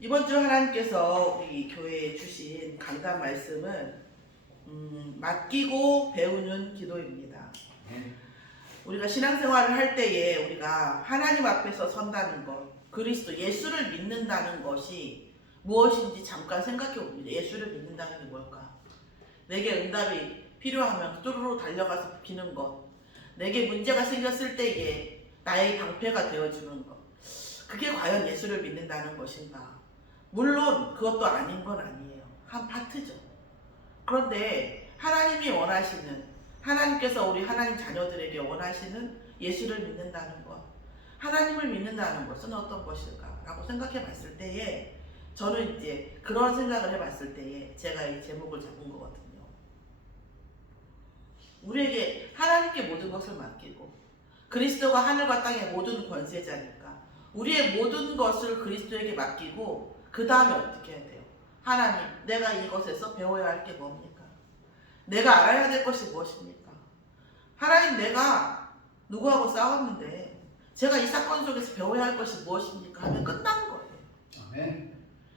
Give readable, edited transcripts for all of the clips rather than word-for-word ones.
이번 주 하나님께서 우리 교회에 주신 강단 말씀은 맡기고 배우는 기도입니다. 우리가 신앙생활을 할 때에 우리가 하나님 앞에서 선다는 것, 그리스도 예수를 믿는다는 것이 무엇인지 잠깐 생각해 봅니다. 예수를 믿는다는 게 뭘까? 내게 응답이 필요하면 뚜루루 달려가서 비는 것, 내게 문제가 생겼을 때에 나의 방패가 되어주는 것, 그게 과연 예수를 믿는다는 것인가? 물론 그것도 아닌 건 아니에요. 한 파트죠. 그런데 하나님이 원하시는, 하나님께서 우리 하나님 자녀들에게 원하시는 예수를 믿는다는 것, 하나님을 믿는다는 것은 어떤 것일까? 라고 생각해 봤을 때에 저는 이제 그런 생각을 해봤을 때에 제가 이 제목을 잡은 거거든요. 우리에게 하나님께 모든 것을 맡기고 그리스도가 하늘과 땅의 모든 권세자니까 우리의 모든 것을 그리스도에게 맡기고 그 다음에 어떻게 해야 돼요? 하나님, 내가 이것에서 배워야 할 게 뭡니까? 내가 알아야 될 것이 무엇입니까? 하나님, 내가 누구하고 싸웠는데 제가 이 사건 속에서 배워야 할 것이 무엇입니까? 하면 끝나는 거예요. 아멘.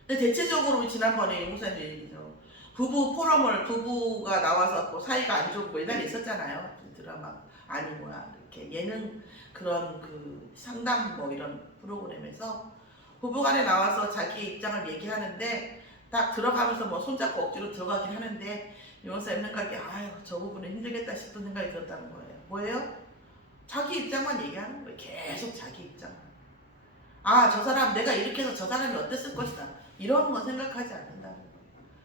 근데 대체적으로 지난번에 용사님 얘기죠. 부부 포럼을 부부가 나와서 뭐 사이가 안 좋고 옛날에 있었잖아요. 드라마 아니 뭐야 이렇게 예능 그런 그 상담 뭐 이런 프로그램에서 부부간에 나와서 자기 입장을 얘기하는데 딱 들어가면서 뭐 손잡고 억지로 들어가긴 하는데 용사님 생각이 아유 저 부분은 힘들겠다 싶은 생각이 들었다는 거예요. 뭐예요? 자기 입장만 얘기하는 거예요. 계속 자기 입장만. 아, 저 사람 내가 이렇게 해서 저 사람이 어땠을 것이다. 이런 거 생각하지 않는다는 거예요.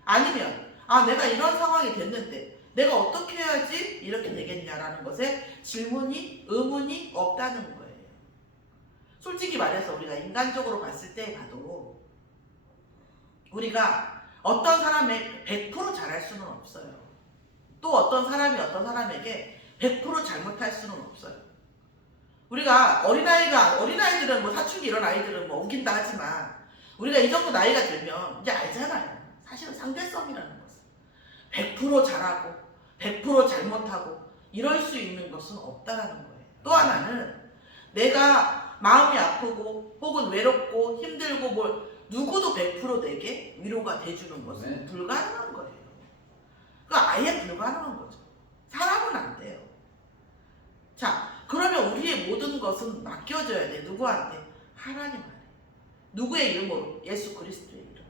아니면 아, 내가 이런 상황이 됐는데 내가 어떻게 해야지 이렇게 되겠냐라는 것에 질문이, 의문이 없다는 거예요. 솔직히 말해서 우리가 인간적으로 봤을 때 봐도 우리가 어떤 사람의 100% 잘할 수는 없어요. 또 어떤 사람이 어떤 사람에게 100% 잘못할 수는 없어요. 우리가 어린아이들은 뭐 사춘기 이런 아이들은 뭐 우긴다 하지만 우리가 이 정도 나이가 들면 이제 알잖아요. 사실은 상대성이라는 것은 100% 잘하고 100% 잘못하고 이럴 수 있는 것은 없다라는 거예요. 또 하나는 내가 마음이 아프고 혹은 외롭고 힘들고 뭘 누구도 100% 내게 위로가 돼주는 것은 불가능한 거예요. 그러니까 아예 불가능한 거죠. 사람은 안 돼요. 자, 그러면 우리의 모든 것은 맡겨져야 돼. 누구한테? 하나님 안에. 누구의 이름으로? 예수 그리스도의 이름으로.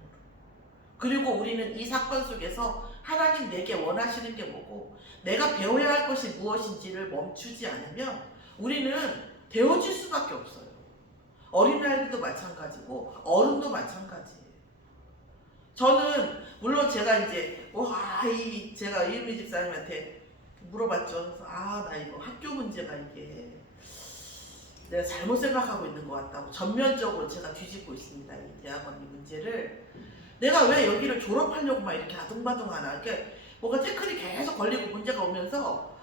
그리고 우리는 이 사건 속에서 하나님 내게 원하시는 게 뭐고 내가 배워야 할 것이 무엇인지를 멈추지 않으면 우리는 되어질 수밖에 없어요. 어린아이들도 마찬가지고 어른도 마찬가지예요. 저는 물론 제가 이제 제가 이은미 집사님한테 물어봤죠. 그래서 나 이거 학교 문제가 이게 내가 잘못 생각하고 있는 것 같다고 전면적으로 제가 뒤집고 있습니다. 이 대학원 이 문제를 내가 왜 여기를 졸업하려고 막 이렇게 아둥바둥하나 이렇게 뭔가 태클이 계속 걸리고 문제가 오면서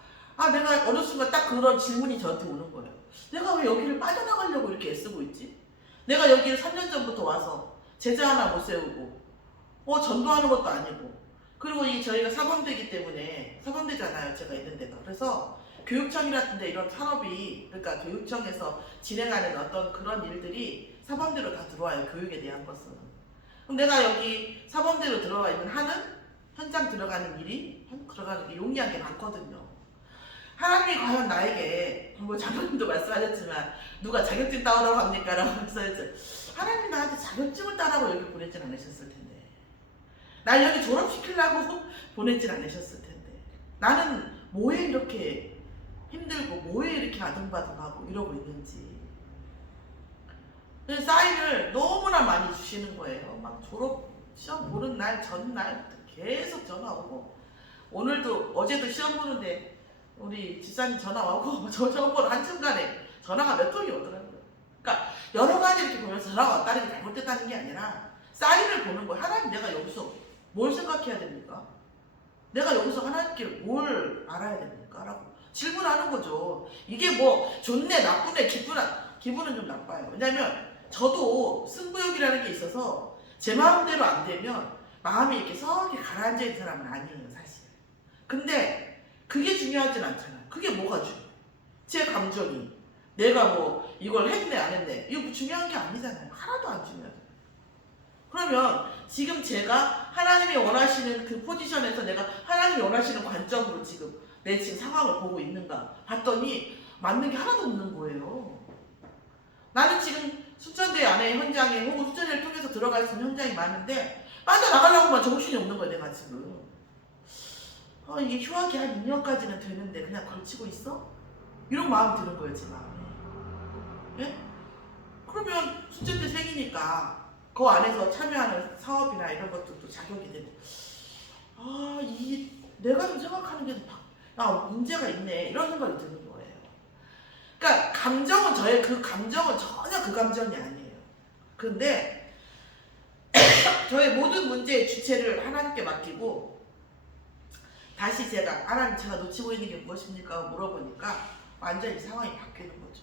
내가 어느 순간 딱 그런 질문이 저한테 오는 거예요. 내가 왜 여기를 빠져나가려고 이렇게 애쓰고 있지? 내가 여기를 3년 전부터 와서 제자 하나 못 세우고 전도하는 것도 아니고 그리고 저희가 사범대기 때문에 사범대잖아요. 제가 있는 데가. 그래서 교육청이라든지 이런 산업이 그러니까 교육청에서 진행하는 어떤 그런 일들이 사범대로 다 들어와요. 교육에 대한 것은. 그럼 내가 여기 사범대로 들어와 있는 한은 현장 들어가는 일이 들어가는 게 용이한 게 많거든요. 하나님이 과연 나에게 뭐 장로님도 말씀하셨지만 누가 자격증 따오라고 합니까? 라고 했어야지. 하나님이 나한테 자격증을 따라고 여기 보내진 않으셨을 텐데 날 여기 졸업시키려고 보내진 않으셨을 텐데 나는 뭐에 이렇게 힘들고 뭐에 이렇게 아둥바둥하고 이러고 있는지 사인을 너무나 많이 주시는 거예요. 막 졸업 시험 보는 날 전날 계속 전화 오고 오늘도 어제도 시험 보는데 우리 집사님 전화 오고 저 시험 보는 한순간에 전화가 몇 통이 오더라고요. 그러니까 여러 가지 이렇게 보면서 전화가 왔다는 게 잘못됐다는 게 아니라 사인을 보는 거예요. 하나님 내가 여기서 뭘 생각해야 됩니까? 내가 여기서 하나님께 뭘 알아야 됩니까? 라고 질문하는 거죠. 이게 뭐 좋네 나쁘네 기분은 좀 나빠요. 왜냐면 저도 승부욕이라는 게 있어서 제 마음대로 안 되면 마음이 이렇게 썩게 가라앉아 있는 사람은 아니에요 사실. 근데 그 그게 중요하진 않잖아요. 그게 뭐가 중요해? 제 감정이 내가 뭐 이걸 했네 안 했네 이거 중요한 게 아니잖아요. 하나도 안 중요하잖아요. 그러면 지금 제가 하나님이 원하시는 그 포지션에서 내가 하나님이 원하시는 관점으로 지금 내 지금 상황을 보고 있는가 봤더니 맞는 게 하나도 없는 거예요. 나는 지금 순천대 안에 현장에 혹은 순천대를 통해서 들어갈 수 있는 현장이 많은데 빠져나가려고만 정신이 없는 거야 내가 지금. 이게 휴학이 한 2년까지는 되는데 그냥 걸치고 있어? 이런 마음이 드는 거예요 제 마음에. 예? 그러면 순천대 생이니까 그 안에서 참여하는 사업이나 이런 것들도 자격이 되고 내가 좀 생각하는 게 문제가 있네 이런 생각이 드는 거예요. 그러니까 감정은 저의 그 감정은 전혀 그 감정이 아니에요. 근데 저의 모든 문제의 주체를 하나님께 맡기고 다시 하나님 제가 놓치고 있는 게 무엇입니까? 물어보니까 완전히 상황이 바뀌는 거죠.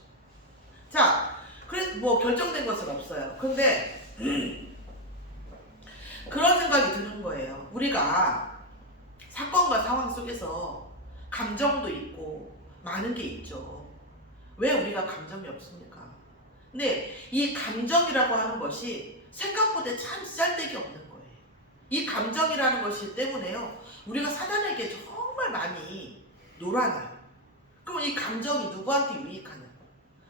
자, 그래서 뭐 결정된 것은 없어요. 근데 그런 생각이 드는 거예요. 우리가 사건과 상황 속에서 감정도 있고 많은 게 있죠. 왜 우리가 감정이 없습니까? 근데 이 감정이라고 하는 것이 생각보다 참 쓸데기 없는 거예요. 이 감정이라는 것이 때문에요. 우리가 사단에게 정말 많이 놀아나요. 그럼 이 감정이 누구한테 유익하냐?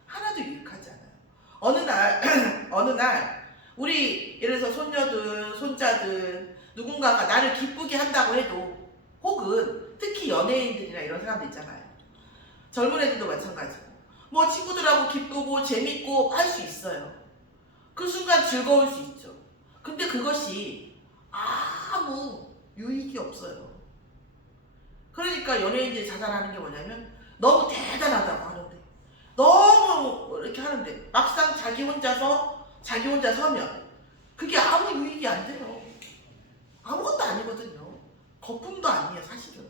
하나도 유익하지 않아요. 어느 날 우리 예를 들어서 손녀든 손자든 누군가가 나를 기쁘게 한다고 해도 혹은 특히 연예인들이나 이런 사람들 있잖아요. 젊은 애들도 마찬가지고 뭐 친구들하고 기쁘고 재밌고 할 수 있어요. 그 순간 즐거울 수 있죠. 근데 그것이 아무 유익이 없어요. 그러니까 연예인들이 자살하는 게 뭐냐면 너무 대단하다고 하는데 너무 이렇게 하는데 막상 자기 혼자 서면 그게 아무 유익이 안 돼요. 아무것도 아니거든요. 거품도 아니에요 사실은.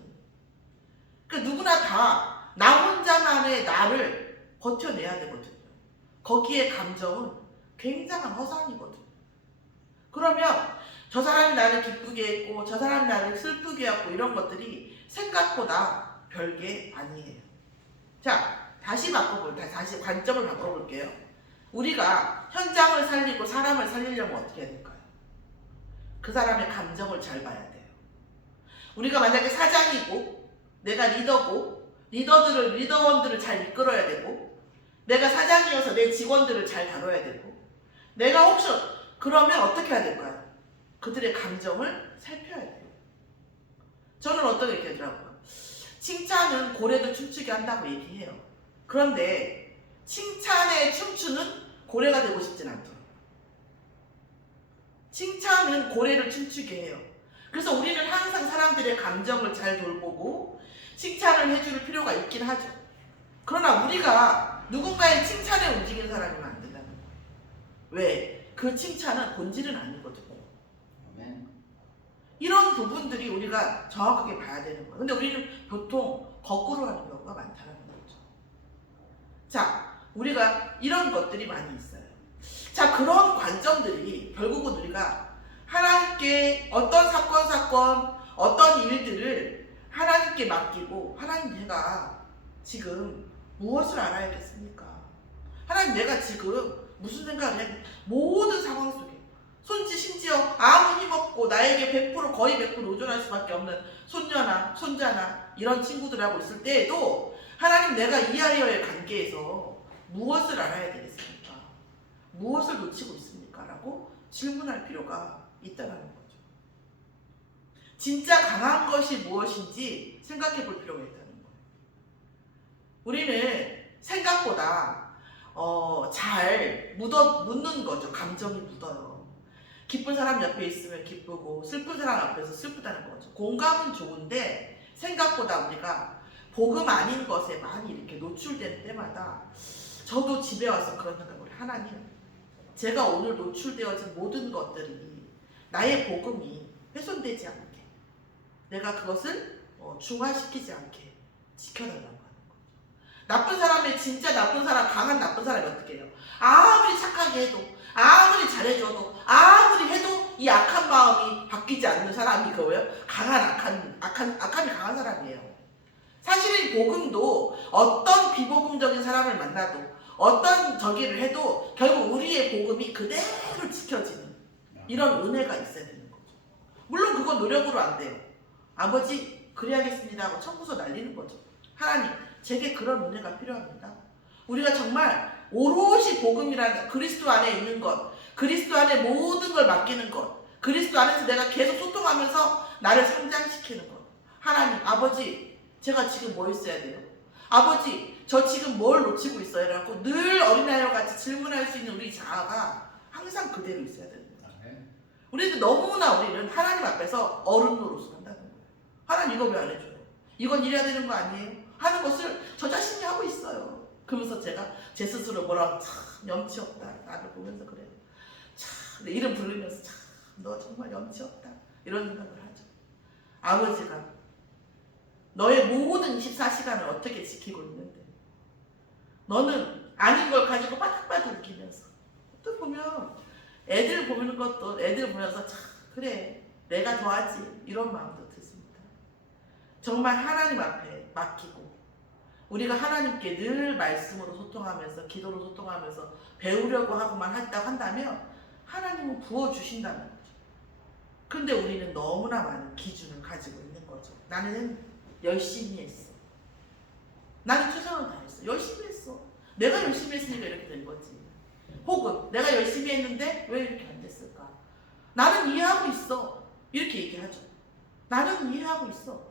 그러니까 누구나 다 나 혼자만의 나를 버텨내야 되거든요. 거기에 감정은 굉장한 허상이거든요. 그러면 저 사람이 나를 기쁘게 했고 저 사람이 나를 슬프게 했고 이런 것들이 생각보다 별게 아니에요. 자, 다시 관점을 바꿔볼게요. 우리가 현장을 살리고 사람을 살리려면 어떻게 해야 될까요? 그 사람의 감정을 잘 봐야 돼요. 우리가 만약에 사장이고 내가 리더고 리더원들을 잘 이끌어야 되고 내가 사장이어서 내 직원들을 잘 다뤄야 되고 내가 혹시 그러면 어떻게 해야 될까요? 그들의 감정을 살펴야 돼요. 저는 어떤 얘기 하더라고요. 칭찬은 고래도 춤추게 한다고 얘기해요. 그런데 칭찬에 춤추는 고래가 되고 싶진 않더라고요. 칭찬은 고래를 춤추게 해요. 그래서 우리는 항상 사람들의 감정을 잘 돌보고 칭찬을 해줄 필요가 있긴 하죠. 그러나 우리가 누군가의 칭찬에 움직이는 사람이면 안 된다는 거예요. 왜? 그 칭찬은 본질은 아니거든요. 이런 부분들이 우리가 정확하게 봐야 되는 거예요. 근데 우리는 보통 거꾸로 하는 경우가 많다는 거죠. 자, 우리가 이런 것들이 많이 있어요. 자, 그런 관점들이 결국은 우리가 하나님께 어떤 사건, 어떤 일들을 하나님께 맡기고 하나님 내가 지금 무엇을 알아야겠습니까? 하나님 내가 지금 무슨 생각을 해? 모든 상황 속에 심지어 아무 힘없고 나에게 100% 거의 100% 의존할 수밖에 없는 손녀나 손자나 이런 친구들하고 있을 때에도 하나님 내가 이 아이와의 관계에서 무엇을 알아야 되겠습니까? 무엇을 놓치고 있습니까? 라고 질문할 필요가 있다는 거죠. 진짜 강한 것이 무엇인지 생각해 볼 필요가 있다는 거예요. 우리는 생각보다 잘 묻는 거죠. 감정이 묻어요. 기쁜 사람 옆에 있으면 기쁘고 슬픈 사람 앞에서 슬프다는 거죠. 공감은 좋은데 생각보다 우리가 복음 아닌 것에 많이 이렇게 노출될 때마다 저도 집에 와서 그런 생각을 해요. 하나님, 제가 오늘 노출되어진 모든 것들이 나의 복음이 훼손되지 않게 내가 그것을 중화시키지 않게 지켜달라고 하는 거죠. 나쁜 사람의 진짜 나쁜 사람, 강한 나쁜 사람이 어떻게 해요? 아무리 착하게 해도 아무리 잘해줘도 아무리 해도 이 악한 마음이 바뀌지 않는 사람이 그거예요. 악함이 강한 사람이에요. 사실은 복음도 어떤 비복음적인 사람을 만나도 어떤 저기를 해도 결국 우리의 복음이 그대로 지켜지는 이런 은혜가 있어야 되는 거죠. 물론 그건 노력으로 안 돼요. 아버지 그래야겠습니다 하고 청구서 날리는 거죠. 하나님 제게 그런 은혜가 필요합니다. 우리가 정말 오롯이 복음이라는 그리스도 안에 있는 것, 그리스도 안에 모든 걸 맡기는 것, 그리스도 안에서 내가 계속 소통하면서 나를 성장시키는 것. 하나님 아버지 제가 지금 뭐 있어야 돼요? 아버지 저 지금 뭘 놓치고 있어요? 라고 늘 어린아이와 같이 질문할 수 있는 우리 자아가 항상 그대로 있어야 되는 거예요. 우리는 너무나 우리는 하나님 앞에서 어른 노릇을 한다는 거예요. 하나님 이거 왜 안 해줘요? 이건 이래야 되는 거 아니에요? 하는 것을 저 자신이 하고 있어요. 그러면서 제가 제 스스로 뭐라고 참 염치 없다. 나를 보면서 그래요. 참 내 이름 부르면서 참 너 정말 염치 없다. 이런 생각을 하죠. 아버지가 너의 모든 24시간을 어떻게 지키고 있는데 너는 아닌 걸 가지고 바닥바닥 웃기면서 또 보면 애들 보는 것도 애들 보면서 참 그래 내가 더하지 이런 마음도 듭니다. 정말 하나님 앞에 맡기고 우리가 하나님께 늘 말씀으로 소통하면서 기도로 소통하면서 배우려고 하고만 했다고 한다면 하나님은 부어주신다는 거죠. 근데 우리는 너무나 많은 기준을 가지고 있는 거죠. 나는 열심히 했어. 나는 최선을 다했어. 열심히 했어. 내가 열심히 했으니까 이렇게 된 거지. 혹은 내가 열심히 했는데 왜 이렇게 안 됐을까? 나는 이해하고 있어. 이렇게 얘기하죠. 나는 이해하고 있어.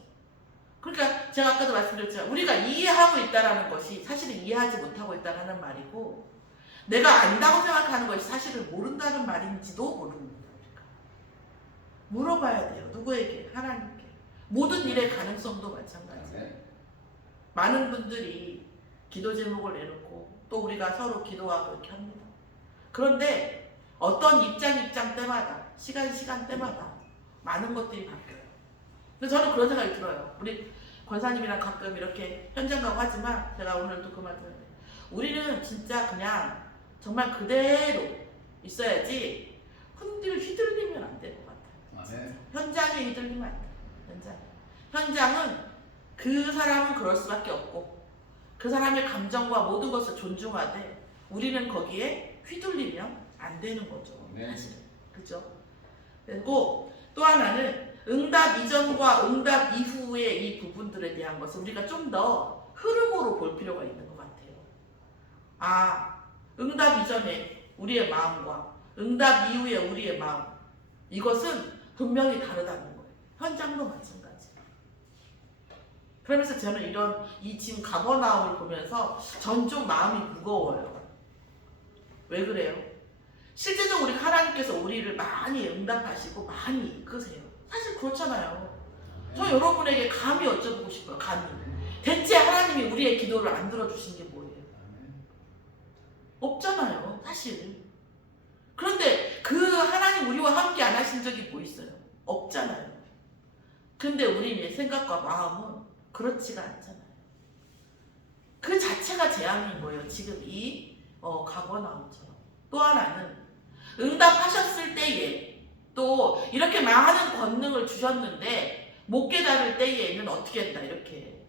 그러니까 제가 아까도 말씀드렸지만 우리가 이해하고 있다는 것이 사실은 이해하지 못하고 있다는 말이고 내가 안다고 생각하는 것이 사실은 모른다는 말인지도 모릅니다. 물어봐야 돼요. 누구에게? 하나님께. 모든 일의 가능성도 마찬가지예요. 많은 분들이 기도 제목을 내놓고 또 우리가 서로 기도하고 이렇게 합니다. 그런데 어떤 입장 때마다 시간 때마다 많은 것들이 바뀌어요. 근데 저는 그런 생각이 들어요. 우리 권사님이랑 가끔 이렇게 현장 가고 하지만 제가 오늘도 그 말 들었는데 우리는 진짜 그냥 정말 그대로 있어야지 휘둘리면 안 될 것 같아요. 현장에 휘둘리면 안 돼요. 현장은 그 사람은 그럴 수밖에 없고 그 사람의 감정과 모든 것을 존중하되 우리는 거기에 휘둘리면 안 되는 거죠. 사실은. 그죠? 그리고 또 하나는 응답 이전과 응답 이후의 이 부분들에 대한 것을 우리가 좀 더 흐름으로 볼 필요가 있는 것 같아요. 응답 이전에 우리의 마음과 응답 이후에 우리의 마음 이것은 분명히 다르다는 거예요. 현장도 마찬가지. 그러면서 저는 이 지금 가버나움을 보면서 전 좀 마음이 무거워요. 왜 그래요? 실제적으로 우리 하나님께서 우리를 많이 응답하시고 많이 이끄세요. 사실 그렇잖아요. 저 여러분에게 감히 여쭤보고 싶어요. 감히. 대체 하나님이 우리의 기도를 안 들어주신 게 뭐예요? 없잖아요. 사실. 그런데 그 하나님 우리와 함께 안 하신 적이 뭐 있어요? 없잖아요. 근데 우리의 생각과 마음은 그렇지가 않잖아요. 그 자체가 재앙인 거예요. 지금 이 가버나움처럼. 또 하나는 응답하셨을 때에 또 이렇게 많은 권능을 주셨는데 못 깨달을 때에는 어떻게 한다 이렇게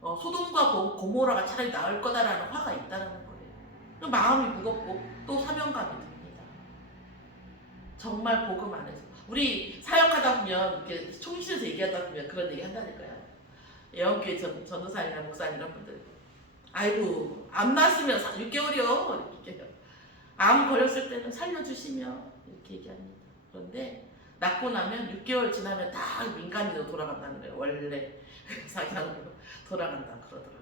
소돔과 고모라가 차라리 나을 거다라는 화가 있다는 거예요. 마음이 무겁고 또 사명감이 듭니다. 정말 복음 안에서 우리 사역하다 보면 이렇게 총실에서 얘기하다 보면 그런 얘기 한다니까요. 예언교회 전도사님이나 목사님 이런 분들 아이고 암 났으면 6개월이요 이렇게 암 걸렸을 때는 살려주시며 이렇게 얘기합니다. 그런데 낫고 나면 6개월 지나면 다 민간인으로 돌아간다는 거예요. 원래 사양으로 돌아간다 그러더라고요.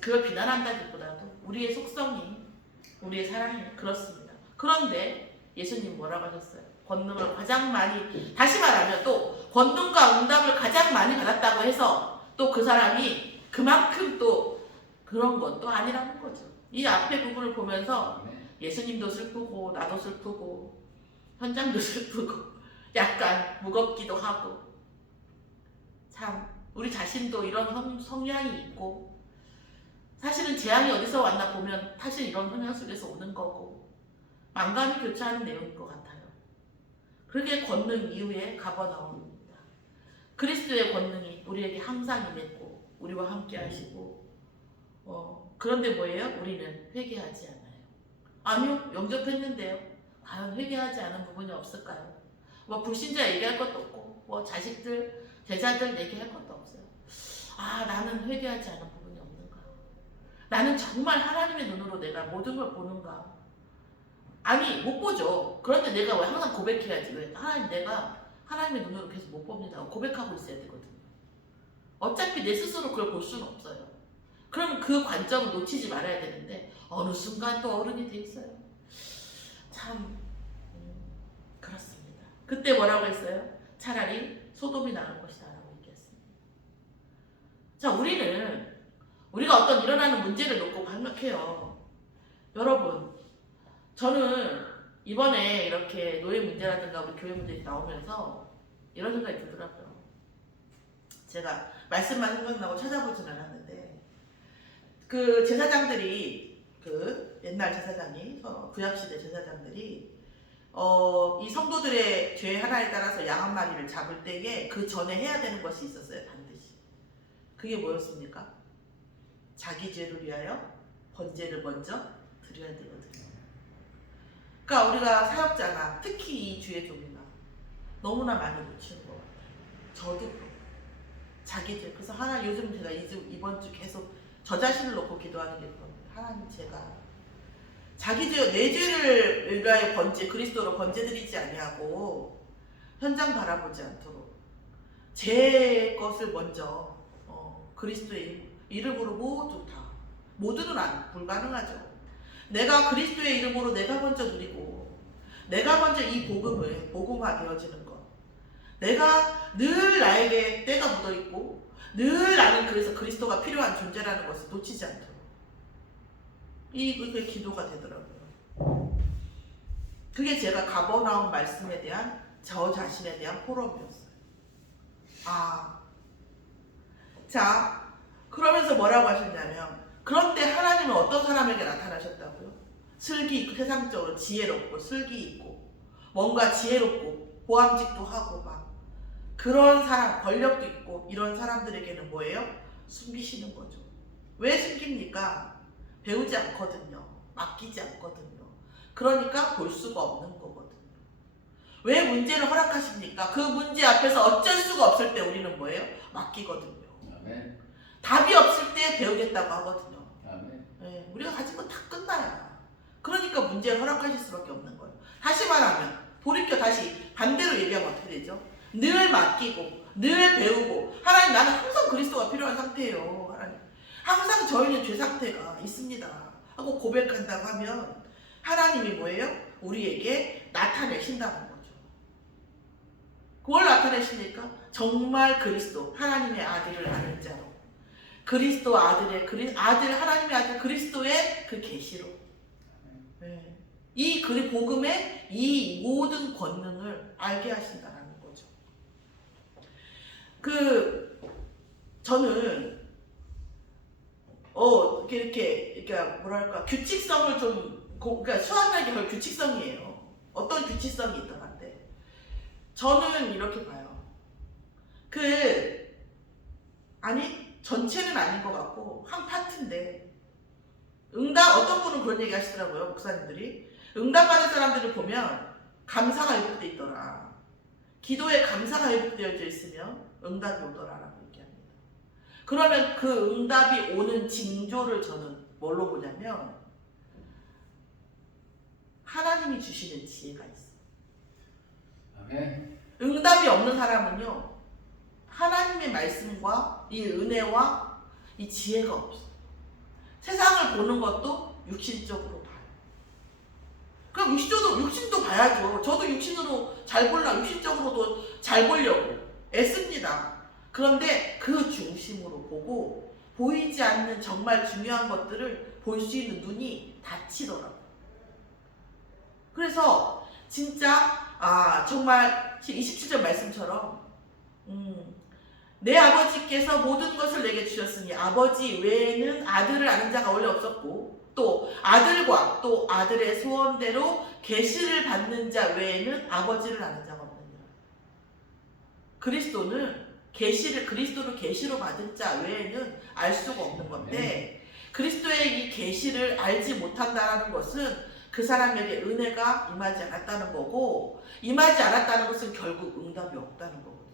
그걸 비난한다기보다도 우리의 속성이 우리의 사랑이 그렇습니다. 그런데 예수님 뭐라고 하셨어요? 권능을 가장 많이 다시 말하면 또 권능과 응답을 가장 많이 받았다고 해서 또 그 사람이 그만큼 또 그런 것도 아니라는 거죠. 이 앞에 부분을 보면서 예수님도 슬프고 나도 슬프고 현장도 슬프고 약간 무겁기도 하고 참 우리 자신도 이런 성향이 있고 사실은 재앙이 어디서 왔나 보면 사실 이런 성향 속에서 오는 거고 만감이 교차하는 내용인 것 같아요. 그게 권능 이후에 가버나움입니다. 그리스도의 권능이 우리에게 항상 임했고 우리와 함께 하시고 그런데 뭐예요? 우리는 회개하지 않아요. 아니요, 영접했는데요. 과연 회개하지 않은 부분이 없을까요? 뭐 불신자 얘기할 것도 없고 뭐 자식들, 제자들 얘기할 것도 없어요. 아, 나는 회개하지 않은 부분이 없는가? 나는 정말 하나님의 눈으로 내가 모든 걸 보는가? 아니, 못 보죠. 그런데 내가 왜 항상 고백해야지? 왜? 하나님, 내가 하나님의 눈으로 계속 못 봅니다. 고백하고 있어야 되거든요. 어차피 내 스스로 그걸 볼 수는 없어요. 그럼 그 관점을 놓치지 말아야 되는데 어느 순간 또 어른이 돼 있어요. 참 그렇습니다. 그때 뭐라고 했어요? 차라리 소돔이 나은 것이다 라고 얘기했습니다. 자, 우리가 어떤 일어나는 문제를 놓고 생각해요. 여러분, 저는 이번에 이렇게 노예 문제라든가 우리 교회 문제가 나오면서 이런 생각이 들더라고요. 제가 말씀만 생각나고 찾아보진 않았는데 그 제사장들이 그 옛날 제사장이 구약시대 제사장들이 이 성도들의 죄 하나에 따라서 양 한 마리를 잡을 때에 그 전에 해야 되는 것이 있었어요. 반드시. 그게 뭐였습니까? 자기 죄를 위하여 번제를 먼저 드려야 되거든요. 그러니까 우리가 사역자나 특히 이 주의 종이나 너무나 많이 놓치는 것 같아요. 저도 그렇고 자기 죄. 그래서 요즘 제가 이번 주 계속 저 자신을 놓고 기도하는 게 그겁니다. 하나님, 제가 자기 죄, 내 죄를 위하여 그리스도로 번제드리지 아니하고 현장 바라보지 않도록 제 것을 먼저 그리스도의 이름으로 모두는 불가능하죠. 내가 그리스도의 이름으로 내가 먼저 누리고 내가 먼저 이 복음화 되어지는 것, 내가 늘 나에게 때가 묻어있고 늘 나는 그래서 그리스도가 필요한 존재라는 것을 놓치지 않도록 그게 기도가 되더라고요. 그게 제가 가버나움 말씀에 대한 저 자신에 대한 포럼이었어요. 자, 그러면서 뭐라고 하셨냐면, 그런데 하나님은 어떤 사람에게 나타나셨다고요? 세상적으로 지혜롭고 슬기 있고 뭔가 지혜롭고 보암직도 하고 막 그런 사람, 권력도 있고 이런 사람들에게는 뭐예요? 숨기시는 거죠. 왜 숨깁니까? 배우지 않거든요. 맡기지 않거든요. 그러니까 볼 수가 없는 거거든요. 왜 문제를 허락하십니까? 그 문제 앞에서 어쩔 수가 없을 때 우리는 뭐예요? 맡기거든요. 아멘. 답이 없을 때 배우겠다고 하거든요. 아멘. 네, 우리가 가진 거 다 끝나요. 그러니까 문제를 허락하실 수밖에 없는 거예요. 다시 말하면 돌이켜 다시 반대로 얘기하면 어떻게 되죠? 늘 맡기고 늘 배우고 하나님, 나는 항상 그리스도가 필요한 상태예요. 하나님, 항상 저희는 죄 상태가 있습니다 하고 고백한다고 하면 하나님이 뭐예요? 우리에게 나타내신다는 거죠. 그걸 나타내시니까 정말 그리스도 하나님의 아들을 아는 자로, 그리스도 아들의 하나님의 아들 그리스도의 그 계시로, 네, 이 복음의 이 모든 권능을 알게 하신다는 거죠. 저는 이렇게 뭐랄까 규칙성을 그러니까 수학이라는 게 규칙성이에요. 어떤 규칙성이 있다 한데 저는 이렇게 봐요. 전체는 아닌 것 같고 한 파트인데 어떤 분은 그런 얘기 하시더라고요. 목사님들이 응답받은 사람들을 보면 감사가 회복되어 있더라. 기도에 감사가 회복되어져 있으면 응답이 오더라라고 얘기합니다. 그러면 그 응답이 오는 징조를 저는 뭘로 보냐면 하나님이 주시는 지혜가 있어요. 아멘. 응답이 없는 사람은요, 하나님의 말씀과 이 은혜와 이 지혜가 없어요. 세상을 보는 것도 육신적으로 봐요. 그럼 육신도 봐야죠. 저도 육신으로 잘 보려고, 육신적으로도 잘 보려고 애씁니다. 그런데 그 중심으로 보고 보이지 않는 정말 중요한 것들을 볼 수 있는 눈이 닫히더라고요. 그래서 진짜 정말 27절 말씀처럼 내 아버지께서 모든 것을 내게 주셨으니 아버지 외에는 아들을 아는 자가 원래 없었고 또 아들과 또 아들의 소원대로 계시를 받는 자 외에는 아버지를 아는 자가 없느니라. 그리스도는 계시를 그리스도를 계시로 받은 자 외에는 알 수가 없는 건데 그리스도의 이 계시를 알지 못한다는 것은 그 사람에게 은혜가 임하지 않았다는 거고 임하지 않았다는 것은 결국 응답이 없다는 거거든요.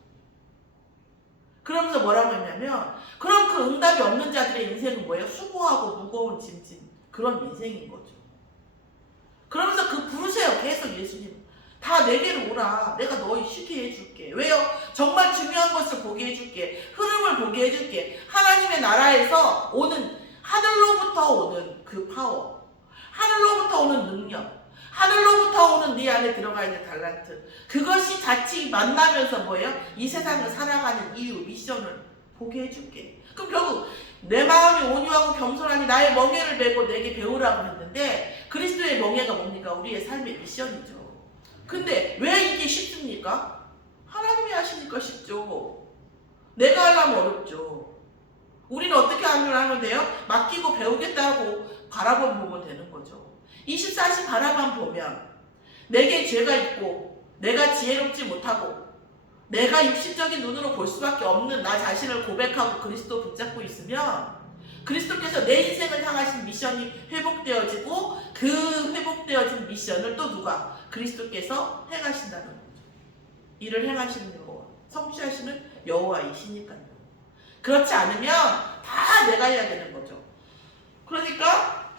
그러면서 뭐라고 했냐면 그럼 그 응답이 없는 자들의 인생은 뭐예요? 수고하고 무거운 짐진 그런 인생인 거죠. 그러면서 그 부르세요. 계속 예수님. 다 내게로 오라. 내가 너희 쉬게 해줄게. 왜요? 정말 중요한 것을 보게 해줄게. 흐름을 보게 해줄게. 하나님의 나라에서 오는 하늘로부터 오는 그 파워, 하늘로부터 오는 능력, 하늘로부터 오는 네 안에 들어가 있는 달란트, 그것이 같이 만나면서 뭐예요? 이 세상을 살아가는 이유, 미션을 보게 해줄게. 그럼 결국 내 마음이 온유하고 겸손하니 나의 멍에를 메고 내게 배우라고 했는데 그리스도의 멍에가 뭡니까? 우리의 삶의 미션이죠. 근데 왜 이게 쉽습니까? 하나님이 하시니까 쉽죠. 내가 하려면 어렵죠. 우리는 어떻게 하면 돼요? 맡기고 배우겠다고 바라보면 되는 거죠. 24시 바라만 보면 내게 죄가 있고 내가 지혜롭지 못하고 내가 육신적인 눈으로 볼 수밖에 없는 나 자신을 고백하고 그리스도 붙잡고 있으면 그리스도께서 내 인생을 향하신 미션이 회복되어지고 그 회복되어진 미션을 또 누가? 그리스도께서 행하신다는 거죠. 이를 행하시는 여호와, 성취하시는 여호와이시니까요. 그렇지 않으면 다 내가 해야 되는 거죠. 그러니까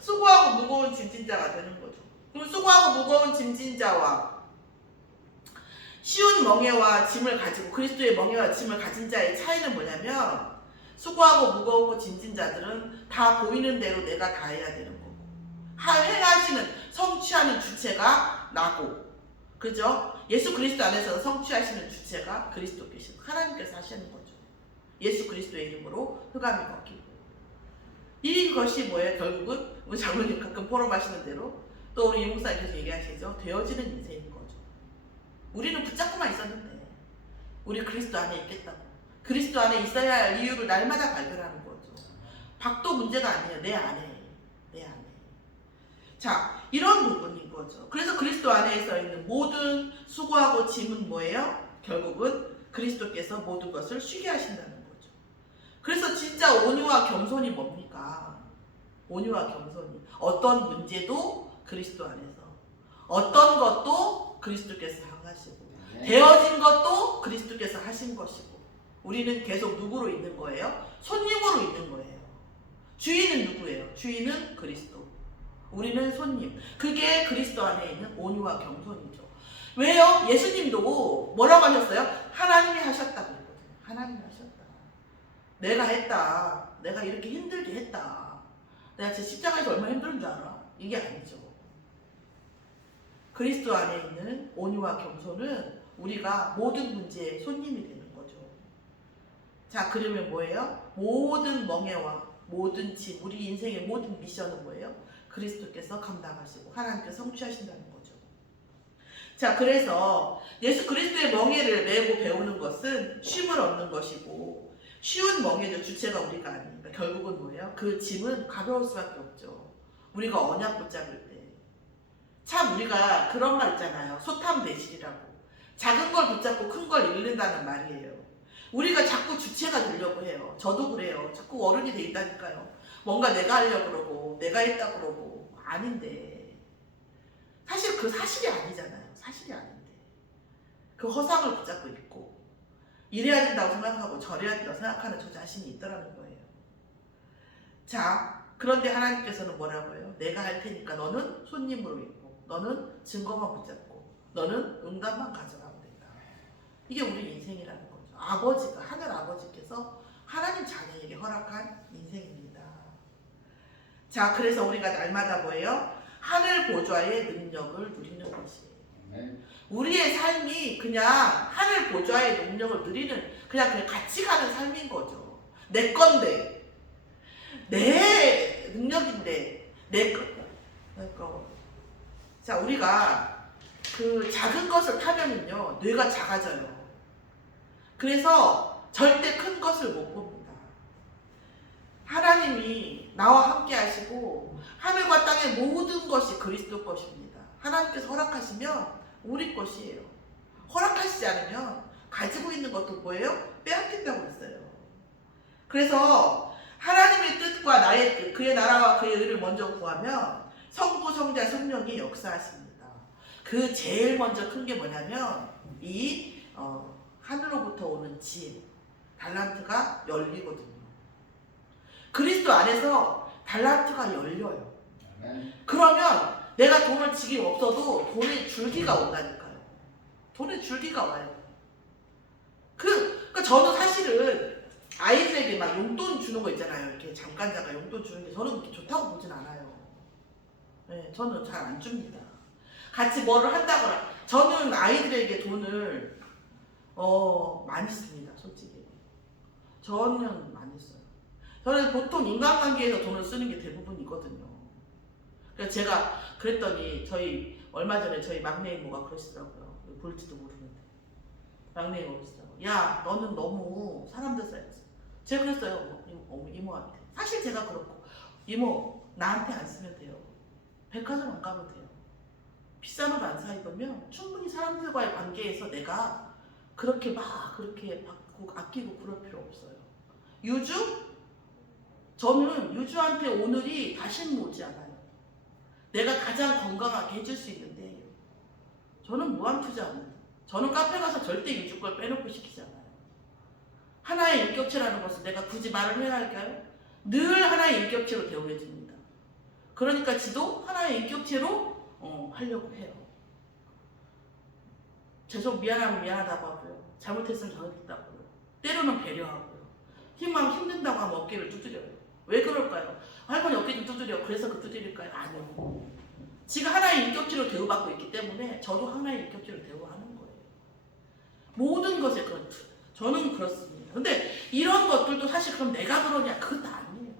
수고하고 무거운 짐진자가 되는 거죠. 그럼 수고하고 무거운 짐진자와 쉬운 멍에와 짐을 가지고 그리스도의 멍에와 짐을 가진 자의 차이는 뭐냐면 수고하고 무거우고 짐진 자들은 다 보이는 대로 내가 다 해야 되는 거고 행하시는 성취하는 주체가 나고 그죠? 예수 그리스도 안에서 성취하시는 주체가 그리스도께서 하나님께서 하시는 거죠. 예수 그리스도의 이름으로 흑암이 걷히고 이것이 뭐예요? 결국은 우리 장로님 가끔 포럼하시는 대로 또 우리 유목사님께서 얘기하시죠. 되어지는 인생인 거죠. 우리는 붙잡고만 있었는데 우리 그리스도 안에 있겠다고. 그리스도 안에 있어야 할 이유를 날마다 발견하는 거죠. 밖도 문제가 아니에요. 내 안에. 자, 이런 부분인 거죠. 그래서 그리스도 안에 서 있는 모든 수고하고 짐은 뭐예요? 결국은 그리스도께서 모든 것을 쉬게 하신다는 거죠. 그래서 진짜 온유와 겸손이 뭡니까? 온유와 겸손이. 어떤 문제도 그리스도 안에서. 어떤 것도 그리스도께서 행하시고. 되어진 것도 그리스도께서 하신 것이고. 우리는 계속 누구로 있는 거예요? 손님으로 있는 거예요. 주인은 누구예요? 주인은 그리스도. 우리는 손님. 그게 그리스도 안에 있는 온유와 겸손이죠. 왜요? 예수님도 뭐라고 하셨어요? 하나님이 하셨다고 했거든요. 하나님이 하셨다. 내가 했다. 내가 이렇게 힘들게 했다. 내가 제 십자가에서 얼마나 힘든 줄 알아? 이게 아니죠. 그리스도 안에 있는 온유와 겸손은 우리가 모든 문제의 손님이 되는 거죠. 자, 그러면 뭐예요? 모든 멍에와 모든 짐, 우리 인생의 모든 미션은 뭐예요? 그리스도께서 감당하시고 하나님께서 성취하신다는 거죠. 자, 그래서 예수 그리스도의 멍에를 메고 배우는 것은 쉼을 얻는 것이고 쉬운 멍에도 주체가 우리가 아니니까 결국은 뭐예요? 그 짐은 가벼울 수밖에 없죠. 우리가 언약 붙잡을 때 참 우리가 그런 말 있잖아요. 소탐대실이라고. 작은 걸 붙잡고 큰 걸 잃는다는 말이에요. 우리가 자꾸 주체가 되려고 해요. 저도 그래요. 자꾸 어른이 돼 있다니까요. 뭔가 내가 하려고 그러고 내가 했다고 그러고 아닌데 사실 그 사실이 아니잖아요. 사실이 아닌데 그 허상을 붙잡고 있고 이래야 된다고 생각하고 저래야 된다고 생각하는 저 자신이 있더라는 거예요. 자, 그런데 하나님께서는 뭐라고 해요? 내가 할 테니까 너는 손님으로 있고 너는 증거만 붙잡고 너는 응답만 가져가면 된다. 이게 우리 인생이라는 거죠. 아버지가 하늘 아버지께서 하나님 자녀에게 허락한 인생입니다. 자, 그래서 우리가 날마다 뭐예요? 하늘 보좌의 능력을 누리는 것이에요. 우리의 삶이 그냥 하늘 보좌의 능력을 누리는 그냥 같이 가는 삶인 거죠. 내 건데, 내 능력인데, 내 거. 자, 우리가 그 작은 것을 타면은요, 뇌가 작아져요. 그래서 절대 큰 것을 못 봅니다. 하나님이 나와 함께 하시고 하늘과 땅의 모든 것이 그리스도 것입니다. 하나님께서 허락하시면 우리 것이에요. 허락하시지 않으면 가지고 있는 것도 뭐예요? 빼앗긴다고 했어요. 그래서 하나님의 뜻과 나의 뜻, 그의 나라와 그의 의를 먼저 구하면 성부, 성자, 성령이 역사하십니다. 그 제일 먼저 큰 게 뭐냐면 이 하늘로부터 오는 지혜, 달란트가 열리거든요. 그리스도 안에서 달란트가 열려요. 그러면 내가 돈을 지금 없어도 돈의 줄기가 온다니까요. 돈의 줄기가 와요. 그러니까 저는 사실은 아이들에게 막 용돈 주는 거 있잖아요. 이렇게 잠깐자가 용돈 주는 게 저는 그렇게 좋다고 보진 않아요. 네, 저는 잘 안 줍니다. 같이 뭐를 한다거나 저는 아이들에게 돈을 많이 씁니다. 솔직히 저는 많이 써요. 저는 보통 인간관계에서 돈을 쓰는 게 대부분이거든요. 그래서 제가 그랬더니 저희 얼마 전에 저희 막내 이모가 그러시더라고요. 볼지도 모르는데 막내 이모가 그러시더라고요. 야, 너는 너무 사람들 써야지. 제가 그랬어요. 이모한테. 사실 제가 그렇고, 이모 나한테 안 쓰면 돼요. 백화점 안 가면 돼요. 비싼 옷 안 사 입으면 충분히 사람들과의 관계에서 내가 그렇게 막 그렇게 받고 아끼고 그럴 필요 없어요. 유주? 저는 유주한테 오늘이 다시는 오지 않아요. 내가 가장 건강하게 해줄 수 있는데 저는 무한투자합니다. 저는 카페 가서 절대 유주 걸 빼놓고 시키지 않아요. 하나의 인격체라는 것을 내가 굳이 말을 해야 할까요? 늘 하나의 인격체로 대우해 줍니다. 그러니까 지도 하나의 인격체로 하려고 해요. 죄송 미안하면 미안하다고 하고요. 잘못했으면 잘못했다고요. 때로는 배려하고요. 힘든다고 하면 어깨를 두드려요. 왜 그럴까요? 할머니 어깨 좀 두드려. 그래서 그 두드릴까요? 아니요. 지가 하나의 인격체로 대우받고 있기 때문에 저도 하나의 인격체로 대우하는 거예요. 모든 것에 저는 그렇습니다. 근데 이런 것들도 사실 그럼 내가 그러냐? 그것도 아니에요.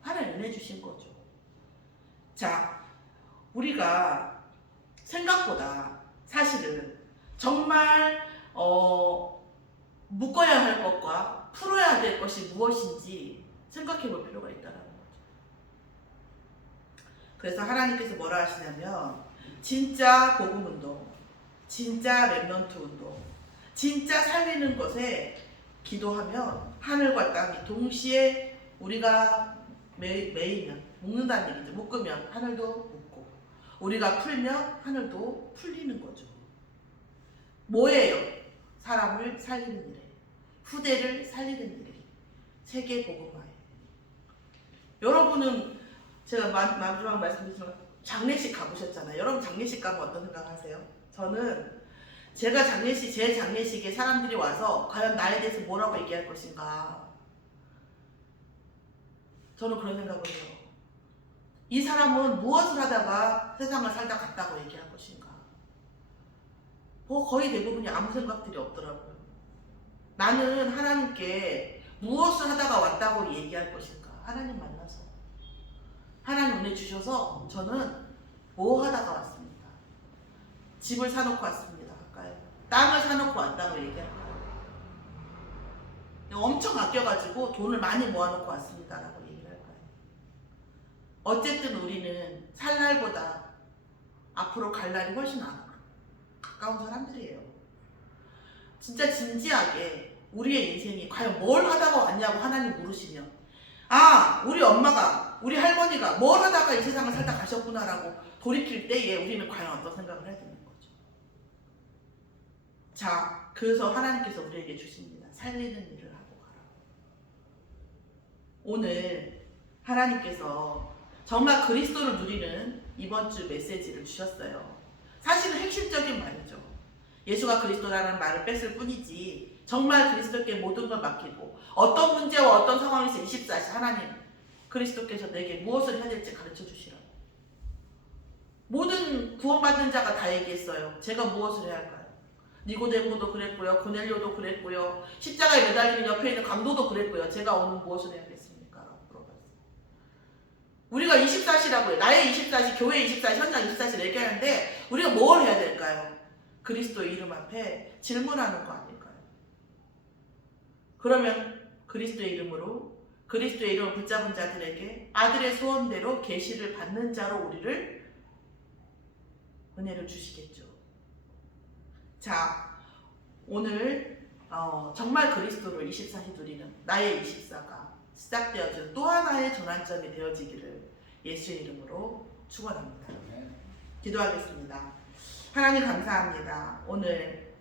하나님 은혜 주신 거죠. 자, 우리가 생각보다 사실은 정말 묶어야 할 것과 풀어야 될 것이 무엇인지 생각해 볼 필요가 있다는 거죠. 그래서 하나님께서 뭐라 하시냐면 진짜 복음 운동, 진짜 렘넌트 운동, 진짜 살리는 것에 기도하면 하늘과 땅이 동시에 우리가 매이면 묶는다는 얘기죠. 묶으면 하늘도 묶고 우리가 풀면 하늘도 풀리는 거죠. 뭐예요? 사람을 살리는 일에, 후대를 살리는 일에, 세계 복음화에. 여러분은 제가 마지막 말씀드리지만 장례식 가보셨잖아요. 여러분 장례식 가면 어떤 생각하세요? 저는 제 장례식에 사람들이 와서 과연 나에 대해서 뭐라고 얘기할 것인가, 저는 그런 생각을 해요. 이 사람은 무엇을 하다가 세상을 살다 갔다고 얘기할 것인가. 거의 대부분이 아무 생각들이 없더라고요. 나는 하나님께 무엇을 하다가 왔다고 얘기할 것인가. 하나님 만나서 하나님 은혜 주셔서 저는 뭐 하다가 왔습니다. 집을 사놓고 왔습니다. 할까요? 땅을 사놓고 왔다고 얘기할까요? 엄청 아껴가지고 돈을 많이 모아놓고 왔습니다라고 얘기를 할까요? 어쨌든 우리는 살 날보다 앞으로 갈 날이 훨씬 가까운 사람들이에요. 진짜 진지하게 우리의 인생이 과연 뭘 하다가 왔냐고 하나님 물으시면, 우리 엄마가, 우리 할머니가 뭘 하다가 이 세상을 살다 가셨구나라고 돌이킬 때에 우리는 과연 어떤 생각을 해야 되는 거죠. 자, 그래서 하나님께서 우리에게 주십니다. 살리는 일을 하고 가라. 오늘 하나님께서 정말 그리스도를 누리는 이번 주 메시지를 주셨어요. 사실은 핵심적인 말이죠. 예수가 그리스도라는 말을 뺐을 뿐이지 정말 그리스도께 모든 걸 맡기고 어떤 문제와 어떤 상황에서 24시 하나님 그리스도께서 내게 무엇을 해야 될지 가르쳐 주시라고. 모든 구원받는 자가 다 얘기했어요. 제가 무엇을 해야 할까요? 니고데모도 그랬고요. 고넬료도 그랬고요. 십자가에 매달리는 옆에 있는 강도도 그랬고요. 제가 오늘 무엇을 해야겠습니까? 물어봤어요. 우리가 24시라고 해요. 나의 24시, 교회 24시, 현장 24시를 얘기하는데 우리가 뭘 해야 될까요? 그리스도 이름 앞에 질문하는 거 아닐까요? 그러면 그리스도의 이름으로, 그리스도의 이름을 붙잡은 자들에게 아들의 소원대로 계시를 받는 자로 우리를 은혜를 주시겠죠. 자, 오늘 정말 그리스도를 24시 누리는 나의 24가 시작되어진 또 하나의 전환점이 되어지기를 예수의 이름으로 축원합니다. 기도하겠습니다. 하나님 감사합니다. 오늘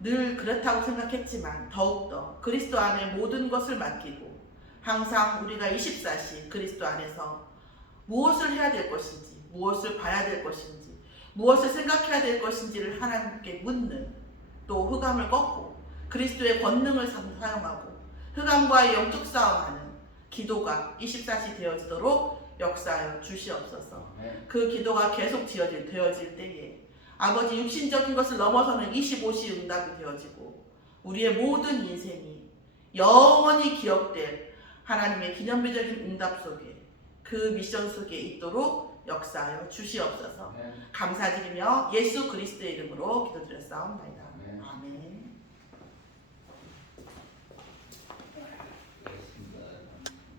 늘 그렇다고 생각했지만 더욱더 그리스도 안에 모든 것을 맡기고 항상 우리가 24시 그리스도 안에서 무엇을 해야 될 것인지, 무엇을 봐야 될 것인지, 무엇을 생각해야 될 것인지를 하나님께 묻는, 또 흑암을 꺾고 그리스도의 권능을 사용하고 흑암과의 영적 싸움하는 기도가 24시 되어지도록 역사하여 주시옵소서. 그 기도가 계속 되어질 때에 아버지 육신적인 것을 넘어서는 25시 응답이 되어지고 우리의 모든 인생이 영원히 기억될 하나님의 기념비적인 응답 속에 그 미션 속에 있도록 역사하여 주시옵소서. 감사드리며 예수 그리스도의 이름으로 기도드렸사옵나이다.